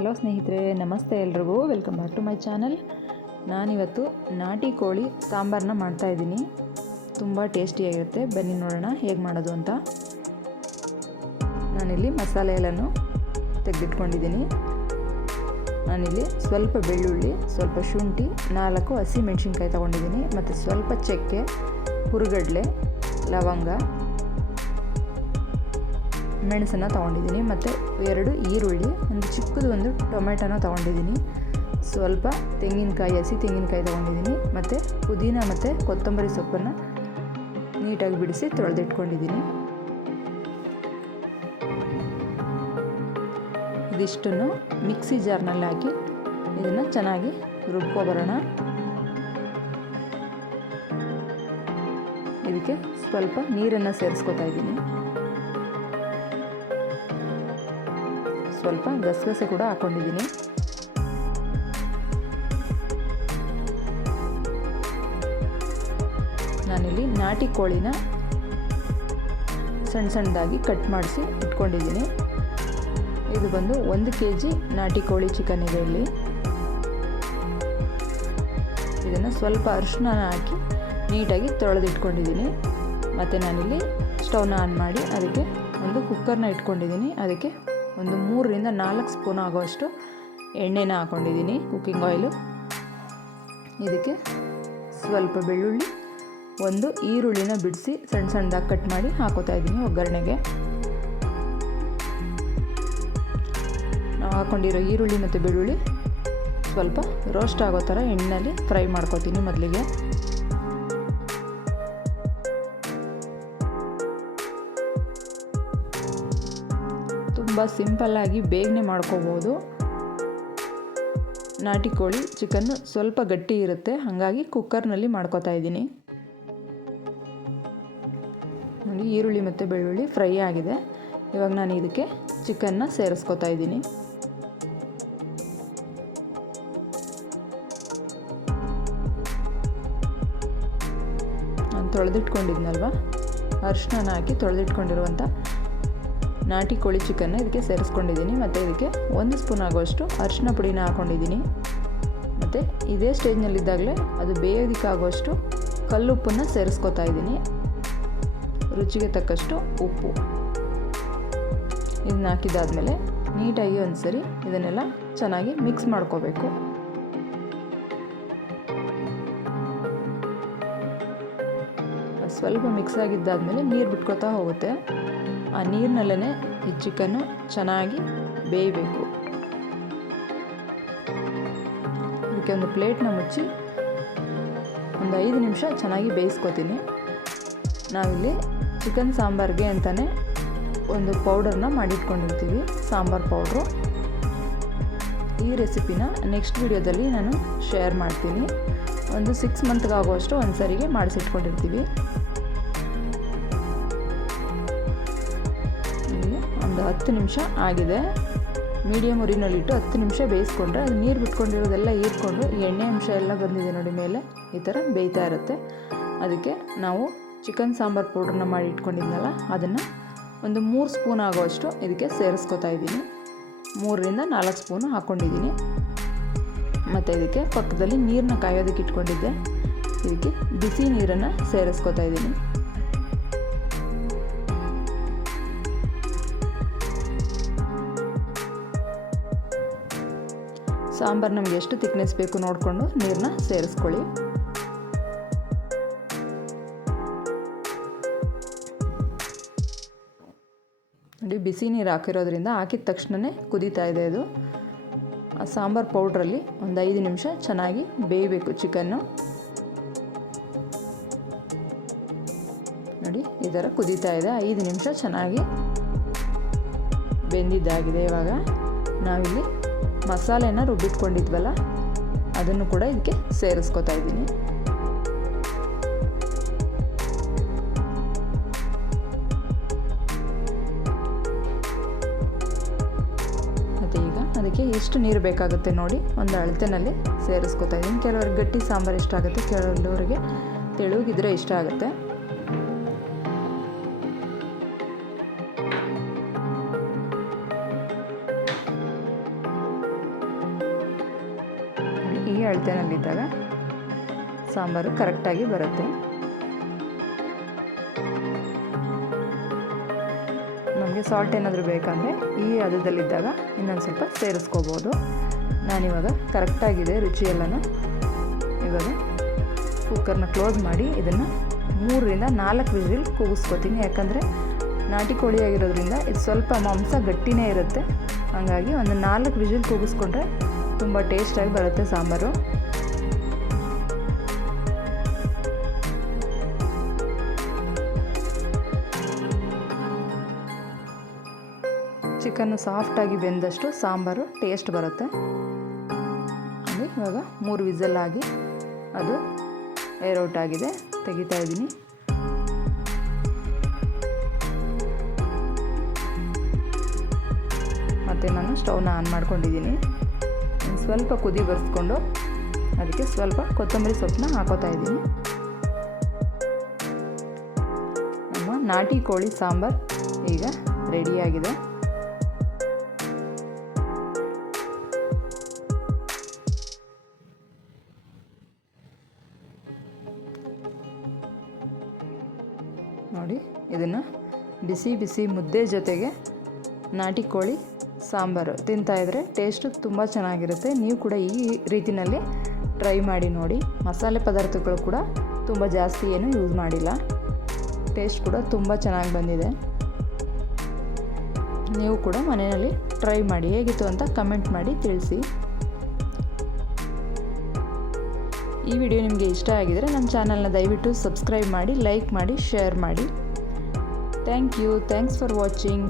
Hello ಸ್ನೇಹಿತರೆ, ನಮಸ್ತೆ ಎಲ್ರಿಗೂ. Welcome back to my channel ನಾನಿವತ್ತು ನಾಟಿ ಕೋಳಿ ಸಾಂಬಾರನ್ನ ಮಾಡ್ತಾಯಿದ್ದೀನಿ ತುಂಬ ಟೇಸ್ಟಿಯಾಗಿರುತ್ತೆ ಬನ್ನಿ ನೋಡೋಣ ಹೇಗೆ ಮಾಡೋದು ಅಂತ. ನಾನಿಲ್ಲಿ ಮಸಾಲೆ ಎಲ್ಲನೂ ತೆಗೆದಿಟ್ಕೊಂಡಿದ್ದೀನಿ. ನಾನಿಲ್ಲಿ ಸ್ವಲ್ಪ ಬೆಳ್ಳುಳ್ಳಿ, ಸ್ವಲ್ಪ ಶುಂಠಿ, ನಾಲ್ಕು ಹಸಿ ಮೆಣಸಿನ್ಕಾಯಿ ತೊಗೊಂಡಿದ್ದೀನಿ. ಮತ್ತು ಸ್ವಲ್ಪ ಚಕ್ಕೆ, ಹುರುಗಡಲೆ, ಲವಂಗ ಮೆಣಸನ್ನು ತೊಗೊಂಡಿದ್ದೀನಿ ಮತ್ತು ಎರಡು ಈರುಳ್ಳಿ, ಒಂದು ಚಿಕ್ಕದು ಒಂದು ಟೊಮೆಟೊನ ತೊಗೊಂಡಿದ್ದೀನಿ. ಸ್ವಲ್ಪ ತೆಂಗಿನಕಾಯಿ, ಹಸಿ ತೆಂಗಿನಕಾಯಿ ತೊಗೊಂಡಿದ್ದೀನಿ. ಮತ್ತು ಪುದೀನ ಮತ್ತು ಕೊತ್ತಂಬರಿ ಸೊಪ್ಪನ್ನು ನೀಟಾಗಿ ಬಿಡಿಸಿ ತೊಳೆದಿಟ್ಕೊಂಡಿದ್ದೀನಿ. ಇದಿಷ್ಟನ್ನು ಮಿಕ್ಸಿ ಜಾರ್ನಲ್ಲಿ ಹಾಕಿ ಇದನ್ನು ಚೆನ್ನಾಗಿ ರುಬ್ಕೊಬರೋಣ ಇದಕ್ಕೆ ಸ್ವಲ್ಪ ನೀರನ್ನು ಸೇರಿಸ್ಕೊತಾ ಇದ್ದೀನಿ. ಸ್ವಲ್ಪ ಗಸಗಸೆ ಕೂಡ ಹಾಕ್ಕೊಂಡಿದ್ದೀನಿ ನಾನಿಲ್ಲಿ ನಾಟಿ ಕೋಳಿನ ಸಣ್ಣ ಸಣ್ಣದಾಗಿ ಕಟ್ ಮಾಡಿಸಿ ಇಟ್ಕೊಂಡಿದ್ದೀನಿ. ಇದು ಬಂದು ಒಂದು ಕೆ ಜಿ ನಾಟಿ ಕೋಳಿ ಚಿಕನ್ ಇದೆ ಇಲ್ಲಿ. ಇದನ್ನು ಸ್ವಲ್ಪ ಅರಿಶಿನ ಹಾಕಿ ನೀಟಾಗಿ ತೊಳೆದಿಟ್ಕೊಂಡಿದ್ದೀನಿ ಮತ್ತು ನಾನಿಲ್ಲಿ ಸ್ಟವ್ನ ಆನ್ ಮಾಡಿ ಅದಕ್ಕೆ ಒಂದು ಕುಕ್ಕರ್ನ ಇಟ್ಕೊಂಡಿದ್ದೀನಿ. ಅದಕ್ಕೆ ಒಂದು ಮೂರರಿಂದ ನಾಲ್ಕು ಸ್ಪೂನ್ ಆಗೋಷ್ಟು ಎಣ್ಣೆನ ಹಾಕ್ಕೊಂಡಿದ್ದೀನಿ ಕುಕ್ಕಿಂಗ್ ಆಯಿಲು ಇದಕ್ಕೆ ಸ್ವಲ್ಪ ಬೆಳ್ಳುಳ್ಳಿ, ಒಂದು ಈರುಳ್ಳಿನ ಬಿಡಿಸಿ ಸಣ್ಣ ಸಣ್ಣದಾಗಿ ಕಟ್ ಮಾಡಿ ಹಾಕೋತಾ ಇದ್ದೀನಿ ಒಗ್ಗರಣೆಗೆ. ನಾವು ಹಾಕ್ಕೊಂಡಿರೋ ಈರುಳ್ಳಿ ಮತ್ತು ಬೆಳ್ಳುಳ್ಳಿ ಸ್ವಲ್ಪ ರೋಸ್ಟ್ ಆಗೋ ಥರ ಎಣ್ಣೆಯಲ್ಲಿ ಫ್ರೈ ಮಾಡ್ಕೋತೀನಿ ಮೊದಲಿಗೆ. ತುಂಬ ಸಿಂಪಲ್ಲಾಗಿ ಬೇಗನೆ ಮಾಡ್ಕೋಬೋದು. ನಾಟಿ ಕೋಳಿ ಚಿಕನ್ನು ಸ್ವಲ್ಪ ಗಟ್ಟಿ ಇರುತ್ತೆ. ಹಾಗಾಗಿ ಕುಕ್ಕರ್ನಲ್ಲಿ ಮಾಡ್ಕೋತಾ ಇದ್ದೀನಿ. ನೋಡಿ, ಈರುಳ್ಳಿ ಮತ್ತು ಬೆಳ್ಳುಳ್ಳಿ ಫ್ರೈ ಆಗಿದೆ. ಇವಾಗ ನಾನು ಇದಕ್ಕೆ ಚಿಕನ್ನ ಸೇರಿಸ್ಕೊತಾ ಇದ್ದೀನಿ. ನಾನು ತೊಳೆದಿಟ್ಕೊಂಡಿದ್ನಲ್ವ? ಅರಿಶಿನ ಹಾಕಿ ತೊಳೆದಿಟ್ಕೊಂಡಿರುವಂಥ ನಾಟಿ ಕೋಳಿ ಚಿಕನ್ನ ಇದಕ್ಕೆ ಸೇರಿಸ್ಕೊಂಡಿದ್ದೀನಿ. ಮತ್ತು ಇದಕ್ಕೆ ಒಂದು ಸ್ಪೂನ್ ಆಗೋಷ್ಟು ಅರಿಶಿನ ಪುಡಿನ ಹಾಕ್ಕೊಂಡಿದ್ದೀನಿ ಮತ್ತು ಇದೇ ಸ್ಟೇಜ್ನಲ್ಲಿದ್ದಾಗಲೇ ಅದು ಬೇಯೋದಕ್ಕಾಗುವಷ್ಟು ಕಲ್ಲುಪ್ಪನ್ನು ಸೇರಿಸ್ಕೊತಾ ಇದ್ದೀನಿ. ರುಚಿಗೆ ತಕ್ಕಷ್ಟು ಉಪ್ಪು. ಇದನ್ನ ಹಾಕಿದ್ದಾದಮೇಲೆ ನೀಟಾಗಿ ಒಂದು ಸರಿ ಇದನ್ನೆಲ್ಲ ಚೆನ್ನಾಗಿ ಮಿಕ್ಸ್ ಮಾಡ್ಕೋಬೇಕು. ಸ್ವಲ್ಪ ಮಿಕ್ಸ್ ಆಗಿದ್ದಾದಮೇಲೆ ನೀರು ಬಿಟ್ಕೋತಾ ಹೋಗುತ್ತೆ. ಆ ನೀರಿನಲ್ಲೇ ಈ ಚಿಕನ್ನು ಚೆನ್ನಾಗಿ ಬೇಯಬೇಕು. ಅದಕ್ಕೆ ಒಂದು ಪ್ಲೇಟ್ನ ಮುಚ್ಚಿ ಒಂದು ಐದು ನಿಮಿಷ ಚೆನ್ನಾಗಿ ಬೇಯಿಸ್ಕೊತೀನಿ. ನಾವಿಲ್ಲಿ ಚಿಕನ್ ಸಾಂಬಾರಿಗೆ ಅಂತಲೇ ಒಂದು ಪೌಡರ್ನ ಮಾಡಿಟ್ಕೊಂಡಿರ್ತೀವಿ, ಸಾಂಬಾರು ಪೌಡ್ರು ಈ ರೆಸಿಪಿನ ನೆಕ್ಸ್ಟ್ ವಿಡಿಯೋದಲ್ಲಿ ನಾನು ಶೇರ್ ಮಾಡ್ತೀನಿ. ಒಂದು ಸಿಕ್ಸ್ ಮಂತ್ಗಾಗುವಷ್ಟು ಒಂದು ಸರಿಗೆ ಮಾಡಿಸಿಟ್ಕೊಂಡಿರ್ತೀವಿ. ಹತ್ತು ನಿಮಿಷ ಆಗಿದೆ. ಮೀಡಿಯಮ್ ಉರಿನಲ್ಲಿಟ್ಟು ಹತ್ತು ನಿಮಿಷ ಬೇಯಿಸ್ಕೊಂಡ್ರೆ ಅದು ನೀರು ಬಿಟ್ಕೊಂಡಿರೋದೆಲ್ಲ ಹೀರ್ಕೊಂಡು ಎಣ್ಣೆ ಅಂಶ ಎಲ್ಲ ಬಂದಿದೆ ನೋಡಿ ಮೇಲೆ, ಈ ಥರ ಬೇಯ್ತಾ ಇರುತ್ತೆ. ಅದಕ್ಕೆ ನಾವು ಚಿಕನ್ ಸಾಂಬಾರು ಪೌಡ್ರನ್ನ ಮಾಡಿ ಇಟ್ಕೊಂಡಿದ್ನಲ್ಲ, ಅದನ್ನು ಒಂದು ಮೂರು ಸ್ಪೂನ್ ಆಗೋಷ್ಟು ಇದಕ್ಕೆ ಸೇರಿಸ್ಕೊತಾ ಇದ್ದೀನಿ. ಮೂರರಿಂದ ನಾಲ್ಕು ಸ್ಪೂನು ಹಾಕ್ಕೊಂಡಿದ್ದೀನಿ. ಮತ್ತು ಇದಕ್ಕೆ ಪಕ್ಕದಲ್ಲಿ ನೀರನ್ನ ಕಾಯೋದಕ್ಕೆ ಇಟ್ಕೊಂಡಿದ್ದೆ. ಇದಕ್ಕೆ ಬಿಸಿ ನೀರನ್ನು ಸೇರಿಸ್ಕೊತಾ ಇದ್ದೀನಿ. ಸಾಂಬಾರು ನಮಗೆ ಎಷ್ಟು ತಿಕ್ನೆಸ್ ಬೇಕು ನೋಡಿಕೊಂಡು ನೀರನ್ನ ಸೇರಿಸ್ಕೊಳ್ಳಿ. ನೋಡಿ, ಬಿಸಿ ನೀರು ಹಾಕಿರೋದ್ರಿಂದ ಹಾಕಿದ ತಕ್ಷಣವೇ ಕುದೀತಾ ಇದೆ ಅದು ಆ ಸಾಂಬಾರು ಪೌಡ್ರಲ್ಲಿ ಒಂದು ಐದು ನಿಮಿಷ ಚೆನ್ನಾಗಿ ಬೇಯಬೇಕು ಚಿಕನ್ನು. ನೋಡಿ, ಈ ಥರ ಕುದೀತಾ ಇದೆ. ಐದು ನಿಮಿಷ ಚೆನ್ನಾಗಿ ಬೆಂದಿದ್ದಾಗಿದೆ ಇವಾಗ. ನಾವಿಲ್ಲಿ ಮಸಾಲೆನ ರುಬ್ಬಿಟ್ಕೊಂಡಿದ್ವಲ್ಲ, ಅದನ್ನು ಕೂಡ ಇದಕ್ಕೆ ಸೇರಿಸ್ಕೊತಾ ಇದ್ದೀನಿ. ಅದಕ್ಕೆ ಎಷ್ಟು ನೀರು ಬೇಕಾಗುತ್ತೆ ನೋಡಿ, ಒಂದು ಅಳತೆನಲ್ಲಿ ಸೇರಿಸ್ಕೊತಾ ಇದ್ದೀನಿ. ಕೆಲವ್ರಿಗೆ ಗಟ್ಟಿ ಸಾಂಬಾರು ಇಷ್ಟ ಆಗುತ್ತೆ, ಕೆಲವರಿಗೆ ತೆಳುಗಿದ್ರೆ ಇಷ್ಟ ಆಗುತ್ತೆ. ಅಳತೆನಲ್ಲಿದ್ದಾಗ ಸಾಂಬಾರು ಕರೆಕ್ಟಾಗಿ ಬರುತ್ತೆ. ನಮಗೆ ಸಾಲ್ಟ್ ಏನಾದರೂ ಬೇಕಂದರೆ ಈ ಹದದಲ್ಲಿದ್ದಾಗ ಇನ್ನೊಂದು ಸ್ವಲ್ಪ ಸೇರಿಸ್ಕೋಬೋದು. ನಾನಿವಾಗ ಕರೆಕ್ಟಾಗಿದೆ ರುಚಿಯೆಲ್ಲನೂ ಇವಾಗ ಕುಕ್ಕರ್ನ ಕ್ಲೋಸ್ ಮಾಡಿ ಇದನ್ನು ಮೂರರಿಂದ ನಾಲ್ಕು ವಿಜಿಲ್ ಕೂಗಿಸ್ಕೊತೀನಿ. ಯಾಕಂದರೆ ನಾಟಿ ಕೋಳಿ ಆಗಿರೋದ್ರಿಂದ ಇದು ಸ್ವಲ್ಪ ಮಾಂಸ ಗಟ್ಟಿನೇ ಇರುತ್ತೆ. ಹಾಗಾಗಿ ಒಂದು ನಾಲ್ಕು ವಿಜಿಲ್ ಕೂಗಿಸ್ಕೊಂಡ್ರೆ ತುಂಬ ಟೇಸ್ಟಾಗಿ ಬರುತ್ತೆ ಸಾಂಬಾರು. ಚಿಕನ್ನು ಸಾಫ್ಟಾಗಿ ಬೆಂದಷ್ಟು ಸಾಂಬಾರು, ಟೇಸ್ಟ್ ಬರುತ್ತೆ. ಅಲ್ಲಿ ಇವಾಗ ಮೂರು ವಿಸಲ್ ಆಗಿ ಅದು ಏರ್ಔಟ್ ಆಗಿದೆ. ತೆಗಿತಾ ಇದ್ದೀನಿ. ಮತ್ತು ನಾನು ಸ್ಟೌವ್ನ ಆನ್ ಮಾಡ್ಕೊಂಡಿದ್ದೀನಿ. ಸ್ವಲ್ಪ ಕುದಿ ಬರ್ಸ್ಕೊಂಡು ಅದಕ್ಕೆ ಸ್ವಲ್ಪ ಕೊತ್ತಂಬರಿ ಸೊಪ್ಪನ್ನ ಹಾಕೋತಾ ಇದ್ದೀನಿ. ನಮ್ಮ ನಾಟಿ ಕೋಳಿ ಸಾಂಬಾರು ಈಗ ರೆಡಿಯಾಗಿದೆ ನೋಡಿ, ಇದನ್ನು ಬಿಸಿ ಬಿಸಿ ಮುದ್ದೆ ಜೊತೆಗೆ ನಾಟಿ ಕೋಳಿ ಸಾಂಬಾರು. ತಿಂತಾಯಿದ್ರೆ ಟೇಸ್ಟು ತುಂಬ ಚೆನ್ನಾಗಿರುತ್ತೆ. ನೀವು ಕೂಡ ಈ ರೀತಿಯಲ್ಲಿ ಟ್ರೈ ಮಾಡಿ ನೋಡಿ. ಮಸಾಲೆ ಪದಾರ್ಥಗಳು ಕೂಡ ತುಂಬ ಜಾಸ್ತಿ ಏನು ಯೂಸ್ ಮಾಡಿಲ್ಲ. ಟೇಸ್ಟ್ ಕೂಡ ತುಂಬ ಚೆನ್ನಾಗಿ ಬಂದಿದೆ. ನೀವು ಕೂಡ ಮನೆಯಲ್ಲಿ ಟ್ರೈ ಮಾಡಿ. ಹೇಗಿತ್ತು ಅಂತ ಕಮೆಂಟ್ ಮಾಡಿ ತಿಳಿಸಿ. ಈ ವಿಡಿಯೋ ನಿಮಗೆ ಇಷ್ಟ ಆಗಿದರೆ ನಮ್ಮ ಚಾನಲ್ನ ದಯವಿಟ್ಟು ಸಬ್ಸ್ಕ್ರೈಬ್ ಮಾಡಿ ಲೈಕ್ ಮಾಡಿ ಶೇರ್ ಮಾಡಿ. Thank you thanks for watching